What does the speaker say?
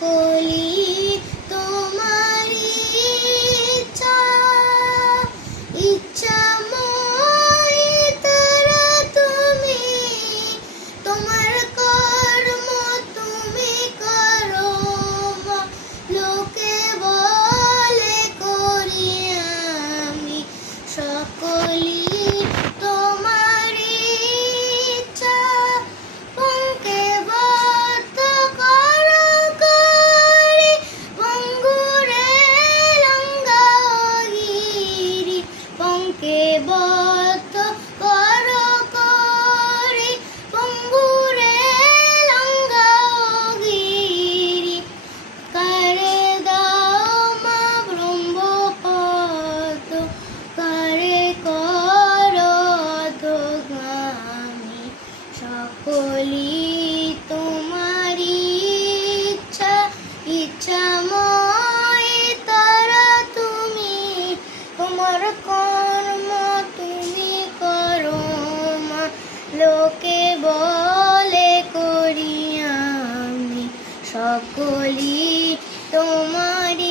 সকলি তোমারি ইচ্ছা, ইচ্ছাময় তারা তুমি, তোমার কর্ম তুমি করো। লোকে বলে করি আমি, সকলি তোমারি ইচ্ছা। পঙ্কে বদ্ধ করো করি, ভঙ্গুরে লঙ্ঘাগিরি। পঙ্কে বদ্ধ করো করি, ভঙ্গুরে লঙ্ঘাগিরি। কারে দাও মা ব্রহ্মপদ, কারে করো অধোগামী। সকলি তোমারি ইচ্ছা, ইচ্ছাময় তারা তুমি, তোমার কর্ম তুমি করো মা। লোকে বলে করি আমি, সকলি তোমারি